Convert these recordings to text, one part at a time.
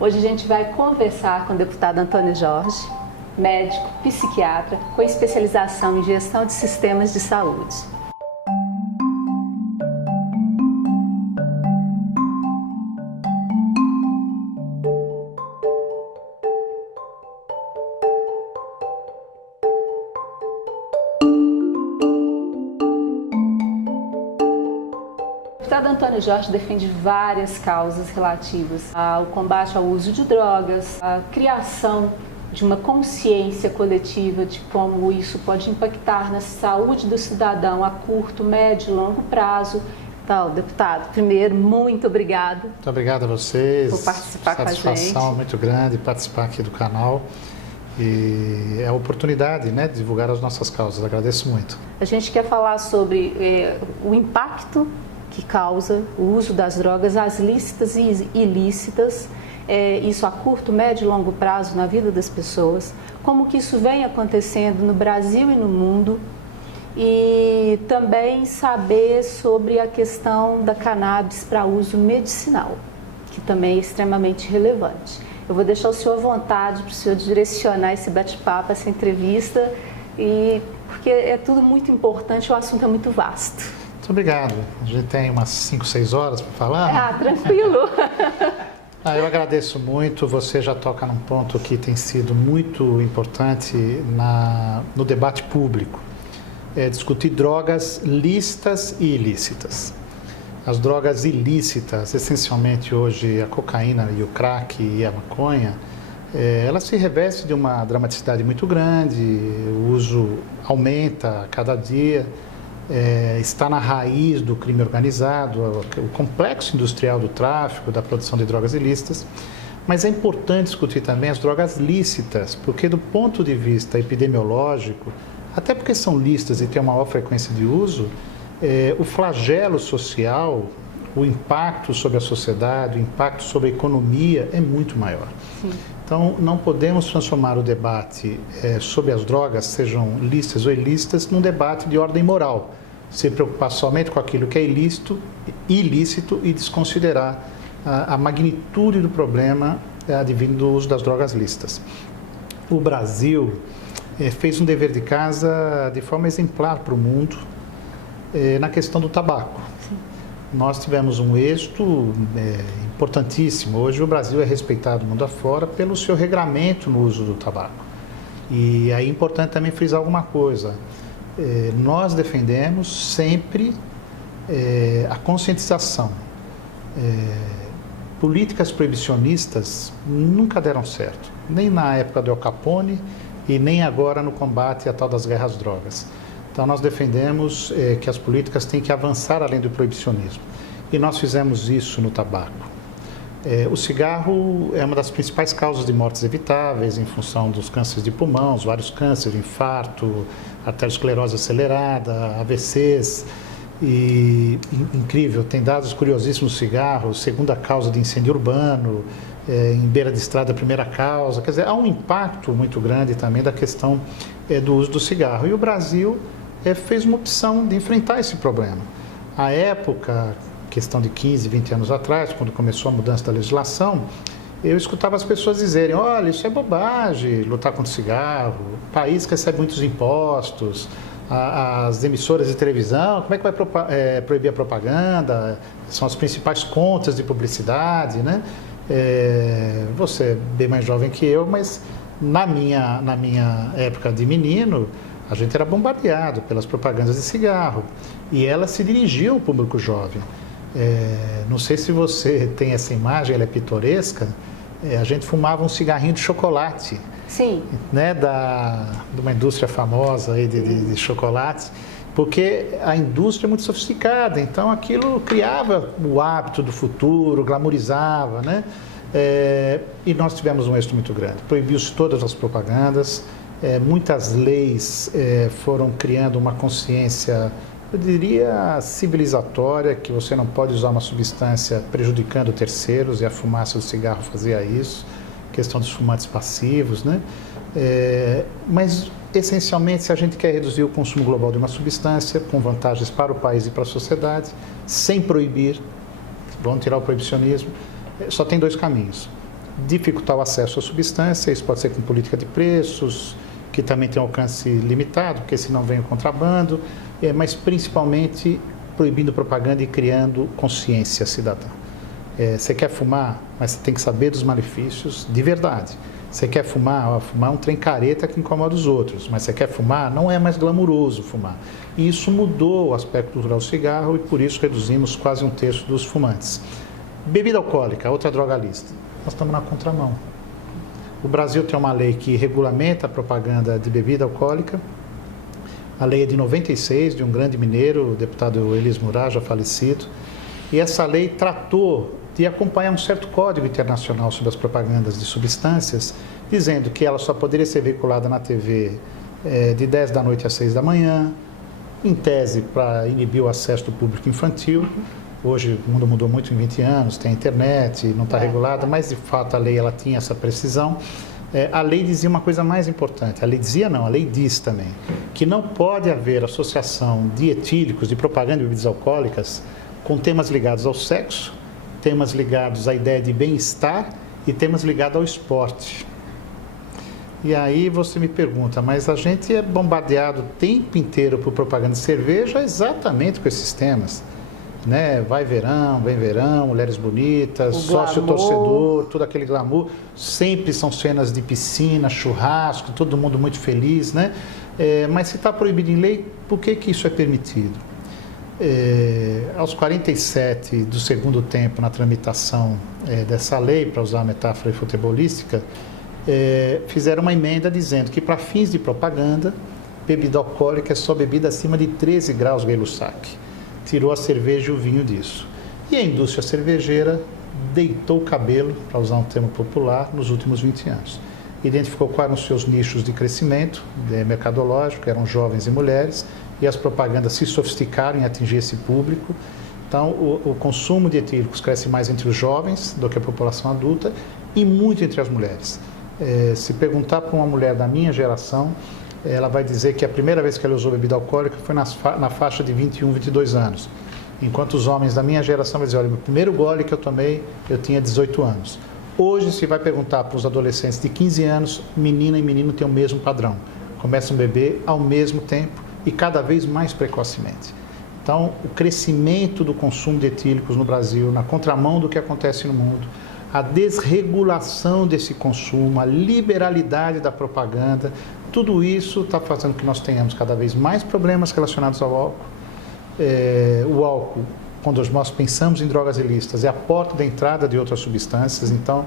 Hoje a gente vai conversar com o deputado Antônio Jorge, médico, psiquiatra, com especialização em gestão de sistemas de saúde. O deputado Antônio Jorge defende várias causas relativas ao combate ao uso de drogas, à criação de uma consciência coletiva de como isso pode impactar na saúde do cidadão a curto, médio e longo prazo. Então, deputado, primeiro, muito obrigado. Muito obrigado a vocês. Por participar com a gente. Satisfação muito grande participar aqui do canal. E é a oportunidade, né, de divulgar as nossas causas. Agradeço muito. A gente quer falar sobre o impacto que causa o uso das drogas, as lícitas e ilícitas, isso a curto, médio e longo prazo na vida das pessoas, como que isso vem acontecendo no Brasil e no mundo, e também saber sobre a questão da cannabis para uso medicinal, que também é extremamente relevante. Eu vou deixar o senhor à vontade para o senhor direcionar esse bate-papo, essa entrevista, porque é tudo muito importante, o assunto é muito vasto. Muito obrigado. A gente tem umas 5, 6 horas para falar. Ah, tranquilo. Eu agradeço muito. Você já toca num ponto que tem sido muito importante no debate público. É discutir drogas lícitas e ilícitas. As drogas ilícitas, essencialmente hoje a cocaína e o crack e a maconha, ela se reveste de uma dramaticidade muito grande, o uso aumenta a cada dia. Está na raiz do crime organizado, o complexo industrial do tráfico, da produção de drogas ilícitas, mas é importante discutir também as drogas lícitas, porque do ponto de vista epidemiológico, até porque são lícitas e têm uma maior frequência de uso, o flagelo social, o impacto sobre a sociedade, o impacto sobre a economia é muito maior. Sim. Então, não podemos transformar o debate sobre as drogas, sejam lícitas ou ilícitas, num debate de ordem moral. Se preocupar somente com aquilo que é ilícito e desconsiderar a magnitude do problema advindo do uso das drogas lícitas. O Brasil fez um dever de casa de forma exemplar para o mundo na questão do tabaco. Sim. Nós tivemos um êxito importantíssimo. Hoje o Brasil é respeitado mundo afora pelo seu regramento no uso do tabaco. E aí é importante também frisar alguma coisa. Nós defendemos sempre a conscientização. Políticas proibicionistas nunca deram certo, nem na época do Al Capone e nem agora no combate à tal das guerras drogas. Então nós defendemos que as políticas têm que avançar além do proibicionismo. E nós fizemos isso no tabaco. O cigarro é uma das principais causas de mortes evitáveis em função dos cânceres de pulmão, os vários cânceres, infarto, arteriosclerose acelerada, AVCs. E incrível, tem dados curiosíssimos do cigarro, segunda causa de incêndio urbano, em beira de estrada, primeira causa. Quer dizer, há um impacto muito grande também da questão do uso do cigarro. E o Brasil fez uma opção de enfrentar esse problema. À época, questão de 15, 20 anos atrás, quando começou a mudança da legislação, eu escutava as pessoas dizerem, olha, isso é bobagem, lutar contra o cigarro, o país recebe muitos impostos, as emissoras de televisão, como é que vai proibir a propaganda? São as principais contas de publicidade, né? Você é bem mais jovem que eu, mas na minha época de menino, a gente era bombardeado pelas propagandas de cigarro e ela se dirigiu ao público jovem. Não sei se você tem essa imagem, ela é pitoresca, a gente fumava um cigarrinho de chocolate. Sim. Né, de uma indústria famosa aí de chocolates, porque a indústria é muito sofisticada, então aquilo criava o hábito do futuro, glamorizava, né? E nós tivemos um êxito muito grande. Proibiu-se todas as propagandas, muitas leis foram criando uma consciência, eu diria, civilizatória, que você não pode usar uma substância prejudicando terceiros, e a fumaça do cigarro fazia isso, questão dos fumantes passivos, né? Mas, essencialmente, se a gente quer reduzir o consumo global de uma substância, com vantagens para o país e para a sociedade, sem proibir, vamos tirar o proibicionismo, só tem dois caminhos. dificultar o acesso à substância. Isso pode ser com política de preços, que também tem um alcance limitado, porque senão vem o contrabando, mas principalmente proibindo propaganda e criando consciência cidadã. Você quer fumar, mas você tem que saber dos malefícios de verdade. Você quer fumar, fumar é um trem careta que incomoda os outros, mas você quer fumar, não é mais glamuroso fumar. E isso mudou o aspecto cultural do cigarro e por isso reduzimos quase 1/3 dos fumantes. Bebida alcoólica, outra droga lista. Nós estamos na contramão. O Brasil tem uma lei que regulamenta a propaganda de bebida alcoólica. A lei é de 96, de um grande mineiro, o deputado Elis Murá, já falecido. E essa lei tratou de acompanhar um certo código internacional sobre as propagandas de substâncias, dizendo que ela só poderia ser veiculada na TV de 10 da noite às 6 da manhã, em tese para inibir o acesso do público infantil. Hoje o mundo mudou muito em 20 anos, tem internet, não está regulada, mas de fato a lei ela tinha essa precisão. A lei dizia uma coisa mais importante, a lei dizia não, a lei diz também, que não pode haver associação de etílicos, de propaganda de bebidas alcoólicas, com temas ligados ao sexo, temas ligados à ideia de bem-estar e temas ligados ao esporte. E aí você me pergunta, mas a gente é bombardeado o tempo inteiro por propaganda de cerveja exatamente com esses temas. Né? Vai verão, vem verão, mulheres bonitas, sócio-torcedor, todo aquele glamour. Sempre são cenas de piscina, churrasco, todo mundo muito feliz, né? Mas se está proibido em lei, por que isso é permitido? Aos 47 do segundo tempo, na tramitação dessa lei, para usar a metáfora futebolística, fizeram uma emenda dizendo que, para fins de propaganda, bebida alcoólica é só bebida acima de 13 graus Gay-Lussac. Tirou a cerveja e o vinho disso. E a indústria cervejeira deitou o cabelo, para usar um termo popular, nos últimos 20 anos. Identificou quais eram os seus nichos de crescimento mercadológico, eram jovens e mulheres, e as propagandas se sofisticaram em atingir esse público. Então, o consumo de etílicos cresce mais entre os jovens do que a população adulta e muito entre as mulheres. Se perguntar para uma mulher da minha geração, ela vai dizer que a primeira vez que ela usou bebida alcoólica foi na faixa de 21, 22 anos. Enquanto os homens da minha geração vão dizer, olha, o primeiro gole que eu tomei, eu tinha 18 anos. Hoje, se vai perguntar para os adolescentes de 15 anos, menina e menino têm o mesmo padrão. Começam a beber ao mesmo tempo e cada vez mais precocemente. Então, o crescimento do consumo de etílicos no Brasil, na contramão do que acontece no mundo, a desregulação desse consumo, a liberalidade da propaganda, tudo isso está fazendo que nós tenhamos cada vez mais problemas relacionados ao álcool. O álcool, quando nós pensamos em drogas ilícitas, é a porta da entrada de outras substâncias. Então,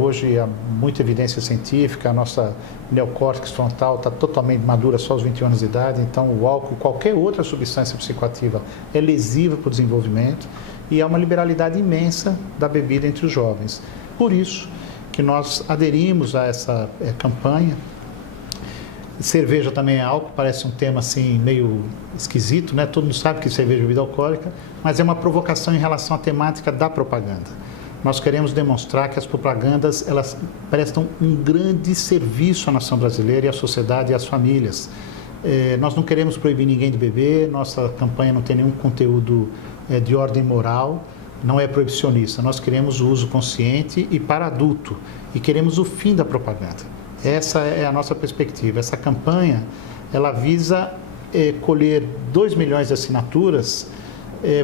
hoje há muita evidência científica, a nossa neocórtex frontal está totalmente madura só aos 21 anos de idade. Então, o álcool, qualquer outra substância psicoativa, é lesiva para o desenvolvimento. E há uma liberalidade imensa da bebida entre os jovens. Por isso que nós aderimos a essa campanha. Cerveja também é álcool, parece um tema assim meio esquisito, né? Todo mundo sabe que cerveja é bebida alcoólica, mas é uma provocação em relação à temática da propaganda. Nós queremos demonstrar que as propagandas, elas prestam um grande serviço à nação brasileira e à sociedade e às famílias. Nós não queremos proibir ninguém de beber, nossa campanha não tem nenhum conteúdo de ordem moral, não é proibicionista. Nós queremos o uso consciente e para adulto e queremos o fim da propaganda. Essa é a nossa perspectiva. Essa campanha, ela visa colher 2 milhões de assinaturas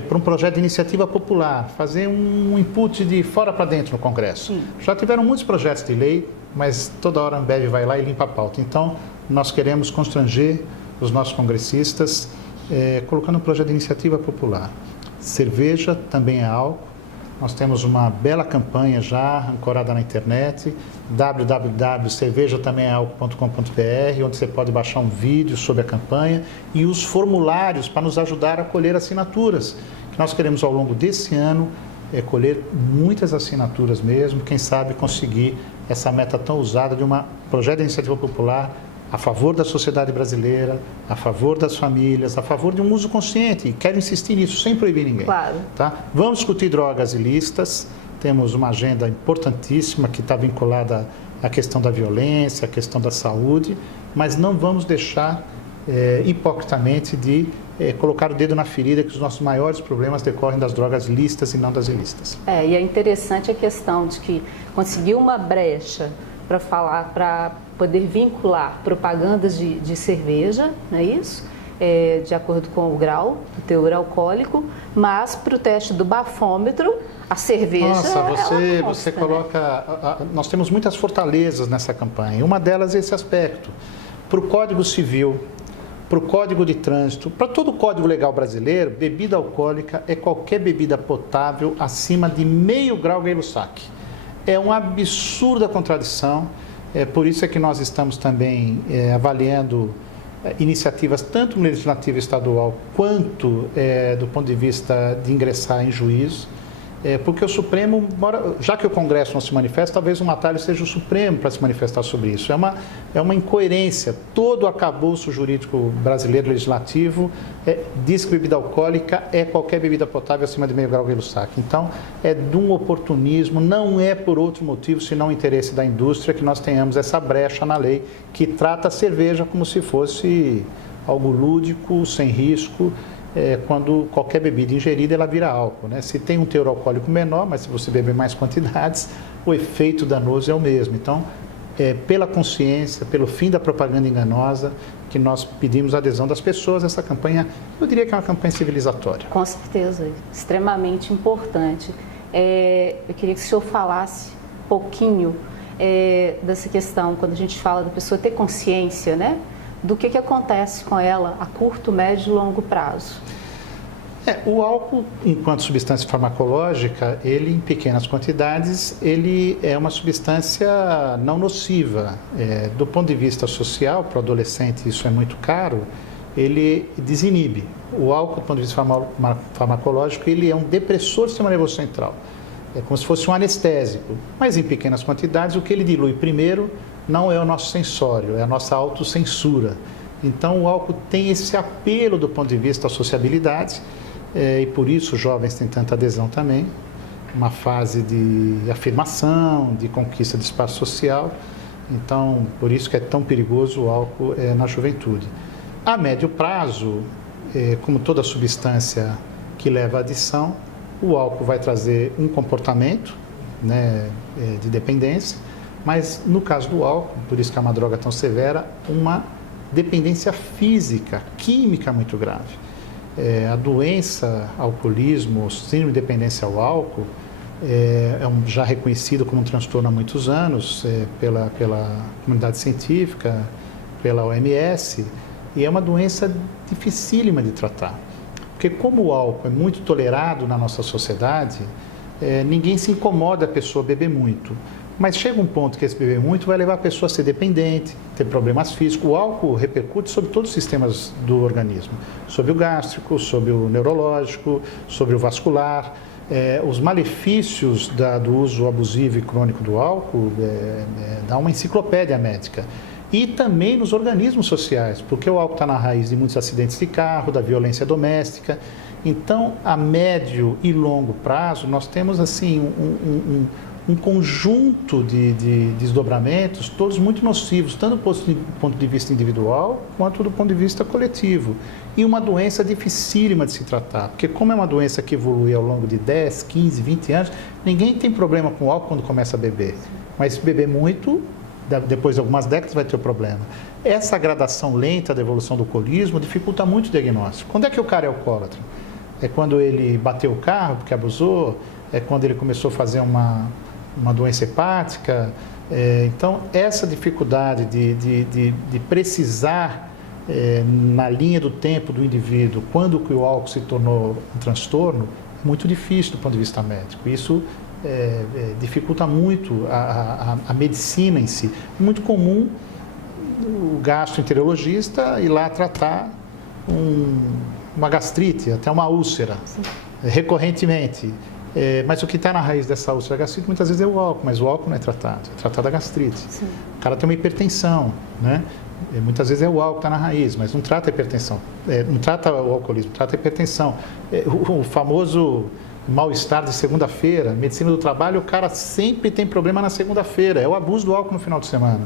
para um projeto de iniciativa popular, fazer um input de fora para dentro no Congresso. Sim. Já tiveram muitos projetos de lei, mas toda hora a Ambev vai lá e limpa a pauta. Então, nós queremos constranger os nossos congressistas colocando um projeto de iniciativa popular. Cerveja também é álcool. Nós temos uma bela campanha já ancorada na internet, www.cervejatamemealco.com.br, onde você pode baixar um vídeo sobre a campanha e os formulários para nos ajudar a colher assinaturas. Nós queremos, ao longo desse ano, colher muitas assinaturas mesmo, quem sabe conseguir essa meta tão usada de um projeto de iniciativa popular a favor da sociedade brasileira, a favor das famílias, a favor de um uso consciente. E quero insistir nisso, sem proibir ninguém. Claro. Tá? Vamos discutir drogas ilícitas, temos uma agenda importantíssima que está vinculada à questão da violência, à questão da saúde, mas não vamos deixar hipocritamente de colocar o dedo na ferida, que os nossos maiores problemas decorrem das drogas lícitas e não das ilícitas. E é interessante a questão de que conseguiu uma brecha para poder vincular propagandas de cerveja, não é isso? De acordo com o grau do teor alcoólico, mas para o teste do bafômetro, a cerveja... Nossa, você coloca... Né? Nós temos muitas fortalezas nessa campanha, uma delas é esse aspecto. Para o Código Civil, para o Código de Trânsito, para todo o Código Legal brasileiro, bebida alcoólica é qualquer bebida potável acima de meio grau Gay-Lussac. É uma absurda contradição, por isso é que nós estamos também avaliando iniciativas tanto no legislativo estadual quanto do ponto de vista de ingressar em juízo, porque o Supremo, já que o Congresso não se manifesta, talvez um atalho seja o Supremo para se manifestar sobre isso. É uma incoerência. Todo o arcabouço jurídico brasileiro legislativo diz que bebida alcoólica é qualquer bebida potável acima de meio grau Gay-Lussac. Então, é de um oportunismo, não é por outro motivo, senão o interesse da indústria, que nós tenhamos essa brecha na lei que trata a cerveja como se fosse algo lúdico, sem risco, quando qualquer bebida ingerida ela vira álcool, né? Se tem um teor alcoólico menor, mas se você beber mais quantidades, o efeito danoso é o mesmo. Então, pela consciência, pelo fim da propaganda enganosa, que nós pedimos a adesão das pessoas a essa campanha, eu diria que é uma campanha civilizatória. Com certeza, extremamente importante. Eu queria que o senhor falasse um pouquinho dessa questão, quando a gente fala da pessoa ter consciência, né? Do que acontece com ela a curto, médio e longo prazo. O álcool, enquanto substância farmacológica, ele em pequenas quantidades, ele é uma substância não nociva. Do ponto de vista social, para o adolescente isso é muito caro, ele desinibe. O álcool, do ponto de vista farmacológico, ele é um depressor do sistema nervoso central. É como se fosse um anestésico, mas em pequenas quantidades, o que ele dilui primeiro não é o nosso sensório, é a nossa autocensura. Então, o álcool tem esse apelo do ponto de vista da sociabilidade, e por isso os jovens têm tanta adesão também, uma fase de afirmação, de conquista de espaço social. Então, por isso que é tão perigoso o álcool na juventude. A médio prazo, como toda substância que leva à adição, o álcool vai trazer um comportamento, né, de dependência, mas no caso do álcool, por isso que é uma droga tão severa, uma dependência física, química muito grave. A doença alcoolismo, síndrome de dependência ao álcool, já reconhecido como um transtorno há muitos anos pela comunidade científica, pela OMS, e é uma doença dificílima de tratar. Porque como o álcool é muito tolerado na nossa sociedade, ninguém se incomoda a pessoa beber muito. Mas chega um ponto que esse beber muito vai levar a pessoa a ser dependente, ter problemas físicos. O álcool repercute sobre todos os sistemas do organismo, sobre o gástrico, sobre o neurológico, sobre o vascular. Os malefícios do uso abusivo e crônico do álcool dá uma enciclopédia médica. E também nos organismos sociais, porque o álcool está na raiz de muitos acidentes de carro, da violência doméstica. Então, a médio e longo prazo, nós temos assim um conjunto de desdobramentos, todos muito nocivos, tanto do ponto de vista individual, quanto do ponto de vista coletivo. E uma doença dificílima de se tratar, porque como é uma doença que evolui ao longo de 10, 15, 20 anos, ninguém tem problema com o álcool quando começa a beber. Mas se beber muito, depois de algumas décadas vai ter o problema. Essa gradação lenta da evolução do alcoolismo dificulta muito o diagnóstico. Quando é que o cara é alcoólatra? É quando ele bateu o carro porque abusou? É quando ele começou a fazer uma doença hepática? Então, essa dificuldade de precisar na linha do tempo do indivíduo, quando que o álcool se tornou um transtorno, é muito difícil do ponto de vista médico. Isso dificulta muito a medicina em si. É muito comum o gastroenterologista ir lá tratar uma gastrite, até uma úlcera, recorrentemente. Mas o que está na raiz dessa úlcera gastrite muitas vezes é o álcool, mas o álcool não é tratado a gastrite. Sim. O cara tem uma hipertensão, né? Muitas vezes é o álcool que está na raiz, mas não trata a hipertensão, não trata o alcoolismo, trata a hipertensão. O famoso mal-estar de segunda-feira, medicina do trabalho, o cara sempre tem problema na segunda-feira, é o abuso do álcool no final de semana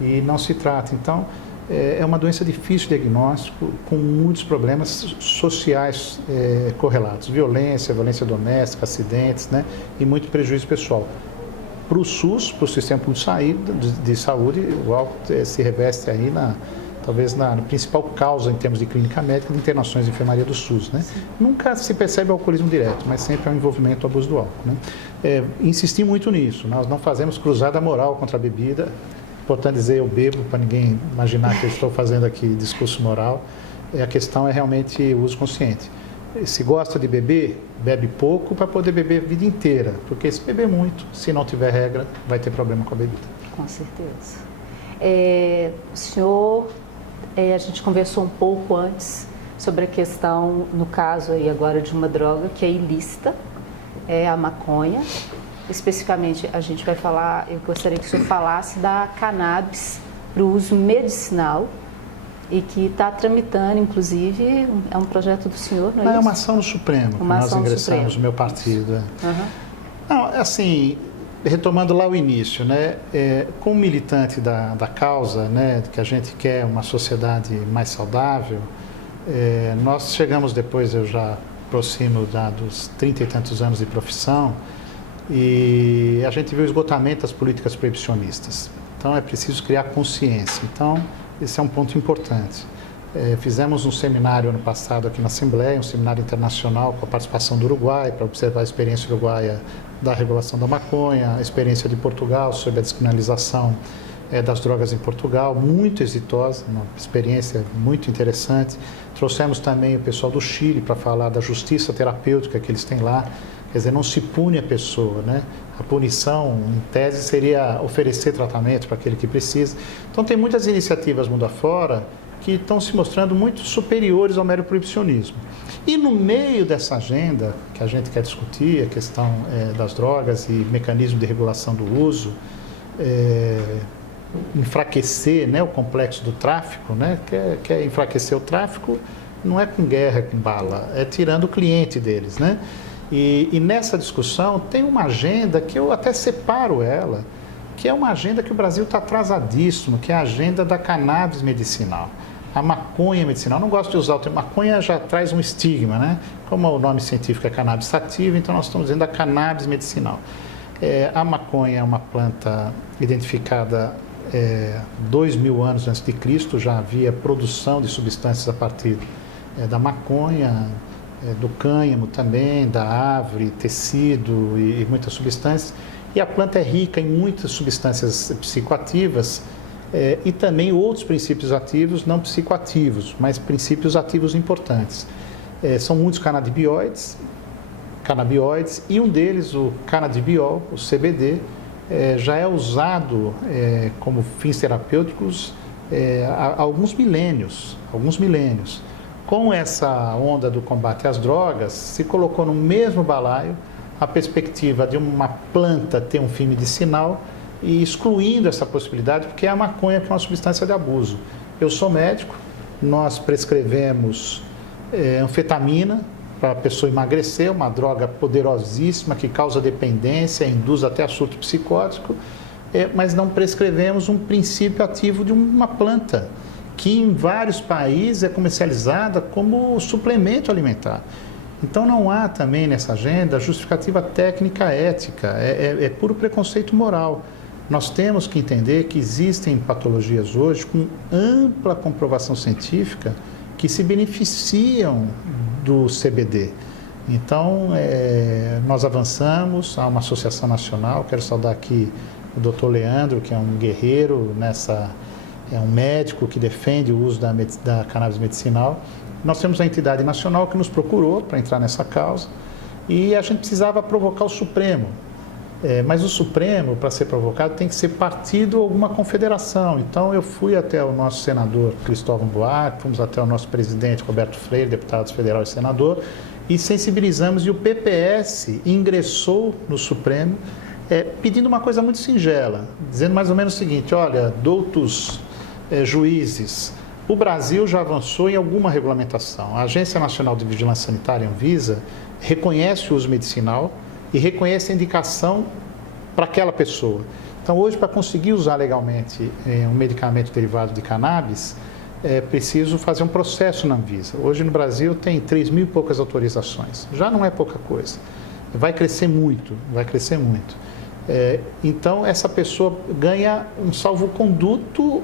e não se trata. Então, é uma doença difícil de diagnóstico, com muitos problemas sociais correlatos. Violência doméstica, acidentes, né? E muito prejuízo pessoal. Para o SUS, para o Sistema Público de Saúde, o álcool se reveste aí talvez na principal causa em termos de clínica médica de internações de enfermaria do SUS, né? Nunca se percebe o alcoolismo direto, mas sempre é um envolvimento do abuso do álcool, né? Insisti muito nisso, nós não fazemos cruzada moral contra a bebida. Importante dizer, eu bebo, para ninguém imaginar que eu estou fazendo aqui discurso moral. A questão é realmente o uso consciente. Se gosta de beber, bebe pouco para poder beber a vida inteira, porque se beber muito, se não tiver regra, vai ter problema com a bebida. Com certeza. O senhor, a gente conversou um pouco antes sobre a questão, no caso aí agora, de uma droga que é ilícita, é a maconha. Especificamente, a gente vai falar, eu gostaria que o senhor falasse da cannabis para o uso medicinal e que está tramitando, inclusive, é um projeto do senhor, não é isso? É uma ação no Supremo, que nós ingressamos no meu partido. Uhum. Não, assim, retomando lá o início, né, como militante da causa, né, que a gente quer uma sociedade mais saudável, nós chegamos depois, eu já aproximo dos 30 e tantos anos de profissão, e a gente viu o esgotamento das políticas proibicionistas. Então, é preciso criar consciência. Então, esse é um ponto importante. Fizemos um seminário ano passado aqui na Assembleia, um seminário internacional com a participação do Uruguai, para observar a experiência uruguaia da regulação da maconha, a experiência de Portugal sobre a descriminalização das drogas em Portugal, muito exitosa, uma experiência muito interessante. Trouxemos também o pessoal do Chile para falar da justiça terapêutica que eles têm lá. Quer dizer, não se pune a pessoa, né? A punição, em tese, seria oferecer tratamento para aquele que precisa. Então, tem muitas iniciativas mundo afora que estão se mostrando muito superiores ao mero proibicionismo. E no meio dessa agenda que a gente quer discutir, a questão das drogas e mecanismo de regulação do uso, enfraquecer, né, o complexo do tráfico, né? Quer enfraquecer o tráfico, não é com guerra, é com bala, é tirando o cliente deles, né? E nessa discussão tem uma agenda que eu até separo ela, que é uma agenda que o Brasil está atrasadíssimo, que é a agenda da cannabis medicinal. A maconha medicinal, não gosto de usar o termo, maconha já traz um estigma, né? Como o nome científico é cannabis sativa, então nós estamos dizendo a cannabis medicinal. A maconha é uma planta identificada 2000 anos antes de Cristo, já havia produção de substâncias a partir da maconha, do cânhamo também, da árvore, tecido e muitas substâncias. E a planta é rica em muitas substâncias psicoativas e também outros princípios ativos, não psicoativos, mas princípios ativos importantes. São muitos canabinoides, e um deles, o canabidiol, o CBD, já é usado como fins terapêuticos há alguns milênios. Com essa onda do combate às drogas, se colocou no mesmo balaio a perspectiva de uma planta ter um fim medicinal e excluindo essa possibilidade, porque é a maconha que é uma substância de abuso. Eu sou médico, nós prescrevemos anfetamina para a pessoa emagrecer, uma droga poderosíssima que causa dependência, induz até a surto psicótico, mas não prescrevemos um princípio ativo de uma planta, que em vários países é comercializada como suplemento alimentar. Então não há também nessa agenda justificativa técnica ética, é puro preconceito moral. Nós temos que entender que existem patologias hoje com ampla comprovação científica que se beneficiam do CBD. Então, nós avançamos, há uma associação nacional, quero saudar aqui o Dr. Leandro, que é um guerreiro é um médico que defende o uso da cannabis medicinal. Nós temos a entidade nacional que nos procurou para entrar nessa causa e a gente precisava provocar o Supremo. Mas o Supremo, para ser provocado, tem que ser partido ou alguma confederação. Então, eu fui até o nosso senador Cristóvão Buarque, fomos até o nosso presidente Roberto Freire, deputado federal e senador, e sensibilizamos, e o PPS ingressou no Supremo pedindo uma coisa muito singela, dizendo mais ou menos o seguinte: olha, doutos juízes, o Brasil já avançou em alguma regulamentação. A Agência Nacional de Vigilância Sanitária, Anvisa, reconhece o uso medicinal e reconhece a indicação para aquela pessoa. Então, hoje, para conseguir usar legalmente um medicamento derivado de cannabis, é preciso fazer um processo na Anvisa. Hoje, no Brasil, tem 3.000 e poucas autorizações. Já não é pouca coisa. Vai crescer muito, vai crescer muito. Então, essa pessoa ganha um salvo-conduto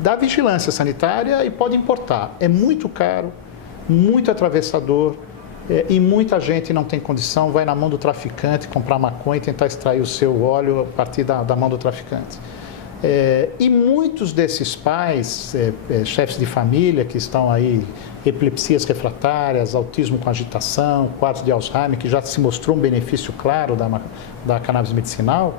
da vigilância sanitária e pode importar. É muito caro, muito atravessador, e muita gente não tem condição, vai na mão do traficante comprar maconha e tentar extrair o seu óleo a partir da mão do traficante. E muitos desses pais, chefes de família que estão aí, epilepsias refratárias, autismo com agitação, quadros de Alzheimer, que já se mostrou um benefício claro da cannabis medicinal,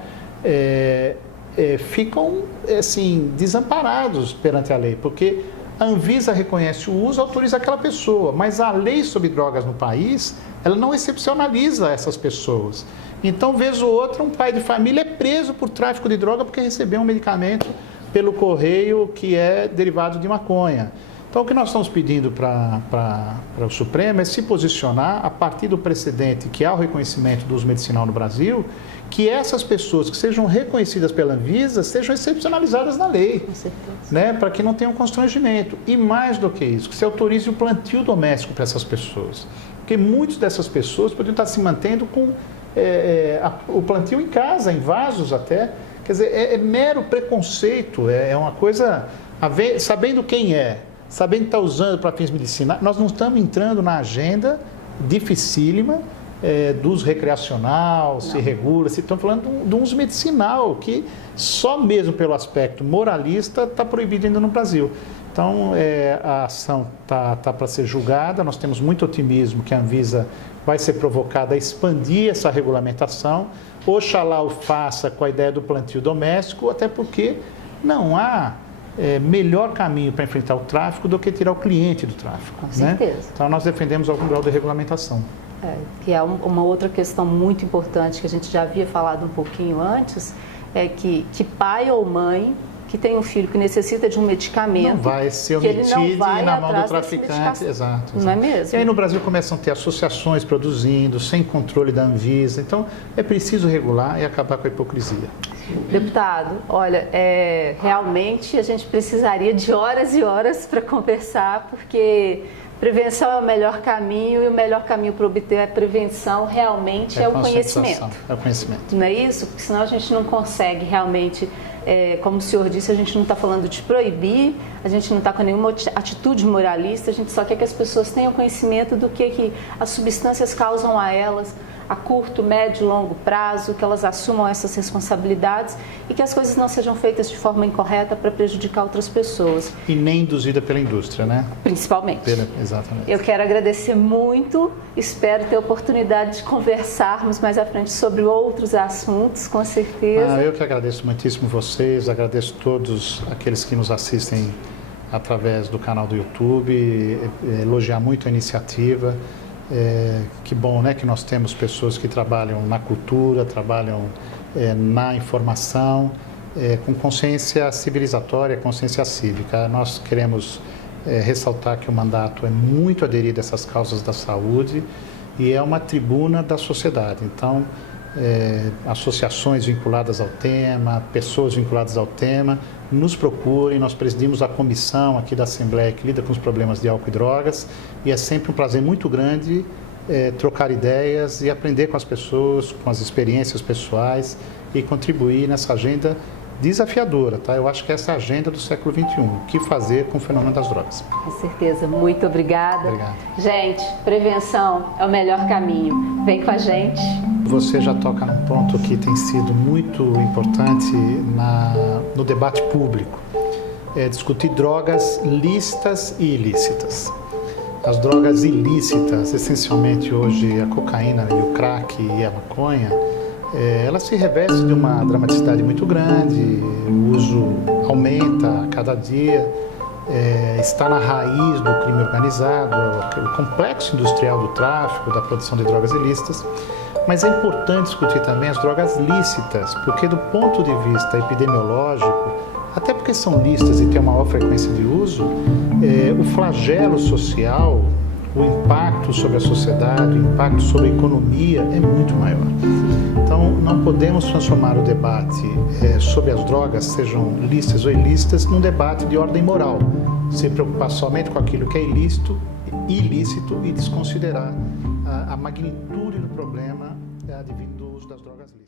ficam assim, desamparados perante a lei, porque a Anvisa reconhece o uso, autoriza aquela pessoa, mas a lei sobre drogas no país, ela não excepcionaliza essas pessoas. Então, vez ou outra, um pai de família é preso por tráfico de droga porque recebeu um medicamento pelo correio que é derivado de maconha. Então, o que nós estamos pedindo para o Supremo é se posicionar a partir do precedente que há o reconhecimento do uso medicinal no Brasil, que essas pessoas que sejam reconhecidas pela Anvisa sejam excepcionalizadas na lei. Com certeza. Né, para que não tenham constrangimento. E mais do que isso, que se autorize o plantio doméstico para essas pessoas. Porque muitas dessas pessoas poderiam estar se mantendo com o plantio em casa, em vasos até. Quer dizer, é mero preconceito, é uma coisa, sabendo quem sabendo que está usando para fins medicinais, nós não estamos entrando na agenda dificílima do uso recreacional, se regula, se estão falando de um uso medicinal, que só mesmo pelo aspecto moralista está proibido ainda no Brasil. Então, a ação está para ser julgada, nós temos muito otimismo que a Anvisa vai ser provocada a expandir essa regulamentação, oxalá o faça com a ideia do plantio doméstico, até porque não há melhor caminho para enfrentar o tráfico do que tirar o cliente do tráfico. Com certeza. Né? Então, nós defendemos algum grau de regulamentação. Que é uma outra questão muito importante que a gente já havia falado um pouquinho antes, é que pai ou mãe que tem um filho que necessita de um medicamento, não vai ser omitido e na mão do traficante, exato. Não é mesmo? E aí no Brasil começam a ter associações produzindo, sem controle da Anvisa. Então, é preciso regular e acabar com a hipocrisia. Deputado, olha, realmente a gente precisaria de horas e horas para conversar, porque prevenção é o melhor caminho e o melhor caminho para obter a prevenção realmente é o conhecimento. É o conhecimento. Não é isso? Porque senão a gente não consegue realmente, como o senhor disse, a gente não está falando de proibir, a gente não está com nenhuma atitude moralista, a gente só quer que as pessoas tenham conhecimento do que as substâncias causam a elas, a curto, médio e longo prazo, que elas assumam essas responsabilidades e que as coisas não sejam feitas de forma incorreta para prejudicar outras pessoas. E nem induzida pela indústria, né? Principalmente. Exatamente. Eu quero agradecer muito, espero ter a oportunidade de conversarmos mais à frente sobre outros assuntos, com certeza. Eu que agradeço muitíssimo vocês, agradeço todos aqueles que nos assistem através do canal do YouTube, elogiar muito a iniciativa. Que bom, né, que nós temos pessoas que trabalham na cultura, trabalham na informação, com consciência civilizatória, consciência cívica. Nós queremos ressaltar que o mandato é muito aderido a essas causas da saúde e é uma tribuna da sociedade. Então, associações vinculadas ao tema, pessoas vinculadas ao tema, nos procurem, nós presidimos a comissão aqui da Assembleia que lida com os problemas de álcool e drogas e é sempre um prazer muito grande trocar ideias e aprender com as pessoas, com as experiências pessoais e contribuir nessa agenda desafiadora, tá? Eu acho que essa é a agenda do século XXI, o que fazer com o fenômeno das drogas. Com certeza, muito obrigada. Obrigado. Gente, prevenção é o melhor caminho. Vem com a gente. Você já toca num ponto que tem sido muito importante no debate público, discutir drogas lícitas e ilícitas. As drogas ilícitas, essencialmente hoje a cocaína e o crack e a maconha, ela se reveste de uma dramaticidade muito grande, o uso aumenta a cada dia, está na raiz do crime organizado, o complexo industrial do tráfico, da produção de drogas ilícitas. Mas é importante discutir também as drogas lícitas, porque do ponto de vista epidemiológico, até porque são lícitas e têm uma maior frequência de uso, o flagelo social o impacto sobre a sociedade, o impacto sobre a economia é muito maior. Então, não podemos transformar o debate sobre as drogas, sejam lícitas ou ilícitas, num debate de ordem moral. Se preocupar somente com aquilo que é ilícito e desconsiderar a magnitude do problema advindo do uso das drogas lícitas.